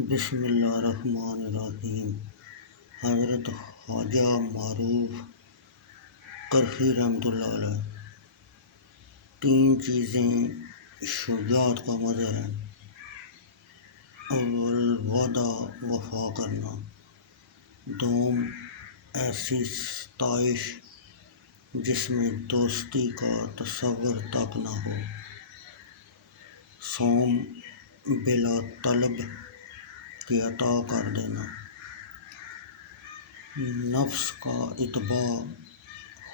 بسم اللہ الرحمن الرحیم۔ حضرت خواجہ معروف کرخی رحمۃ اللہ علیہ۔ تین چیزیں شجاعت کا مظہر ہیں۔ اول وعدہ وفا کرنا، دوم ایسی ستائش جس میں دوستی کا تصور تک نہ ہو، سوم بلا طلب کے عطا کر دینا، نفس کا اتباع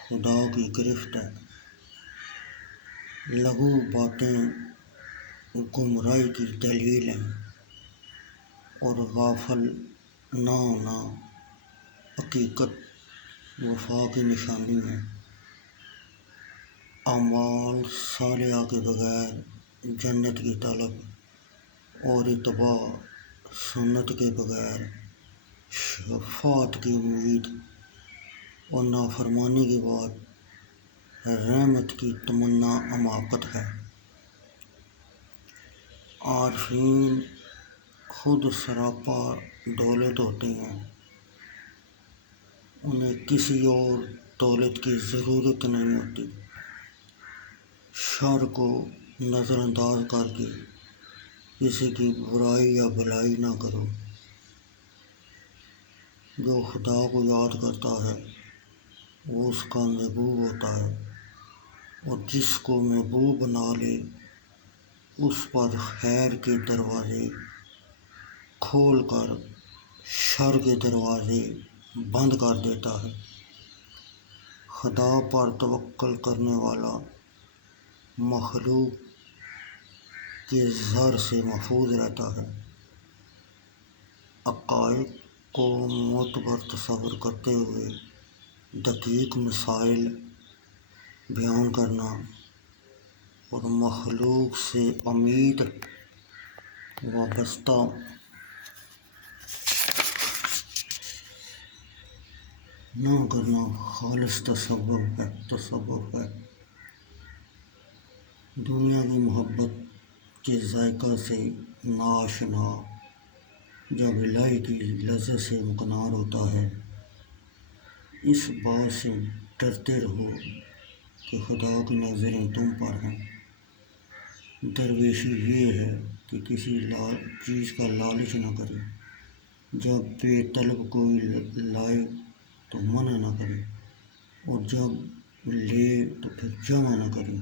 خدا کی گرفت ہے، لغو باتیں گمراہی کی دلیل ہیں اور غافل نہ ہونا حقیقت وفا کی نشانی ہے۔ اعمال صالحہ کے بغیر جنت کی طلب اور اتباع سنت کے بغیر شفاعت کی امید اور نافرمانی کے بعد رحمت کی تمنا حماقت ہے۔ عارفین خود سراپا دولت ہوتے ہیں، انہیں کسی اور دولت کی ضرورت نہیں ہوتی۔ شر کو نظر انداز کر کے کسی کی برائی یا بھلائی نہ کرو۔ جو خدا کو یاد کرتا ہے وہ اس کا محبوب ہوتا ہے، اور جس کو محبوب بنا لے اس پر خیر کے دروازے کھول کر شر کے دروازے بند کر دیتا ہے۔ خدا پر توکل کرنے والا مخلوق کے زر سے محفوظ رہتا ہے۔ عقائد کو معتبر تصور کرتے ہوئے دقیق مسائل بیان کرنا اور مخلوق سے امید وابستہ نہ کرنا خالص تصوف ہے۔ دنیا کی محبت کے ذائقہ سے ناآشنا جب الہی کی لذت سے مکنار ہوتا ہے، اس بات سے ڈرتے رہو کہ خدا کی نظریں تم پر ہیں۔ درویشی یہ ہے کہ کسی چیز کا لالچ نہ کرے، جب بے طلب کوئی لائے تو منع نہ کرے، اور جب لے تو پھر جمع نہ کرے۔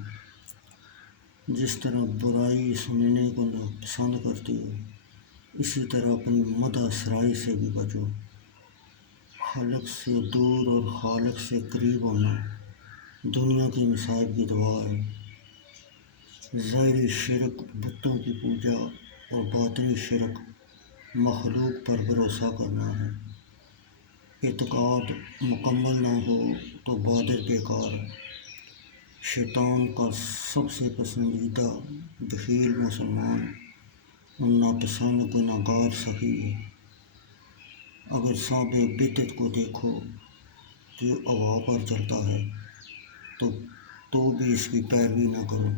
جس طرح برائی سننے کو پسند کرتی ہے، اسی طرح اپنی مدح سرائی سے بھی بچو۔ خلق سے دور اور خالق سے قریب ہونا دنیا کے مصائب کی دوا ہے۔ ظاہری شرک بتوں کی پوجا اور باطنی شرک مخلوق پر بھروسہ کرنا ہے۔ اعتقاد مکمل نہ ہو تو عبادت بیکار ہے۔ شیطان کا سب سے پسندیدہ بخیل مسلمان اور ناپسند گنہگار سخی ہے۔ اگر صاحب بدعت کو دیکھو کہ ہوا پر چلتا ہے تو بھی اس کی پیروی نہ کرو۔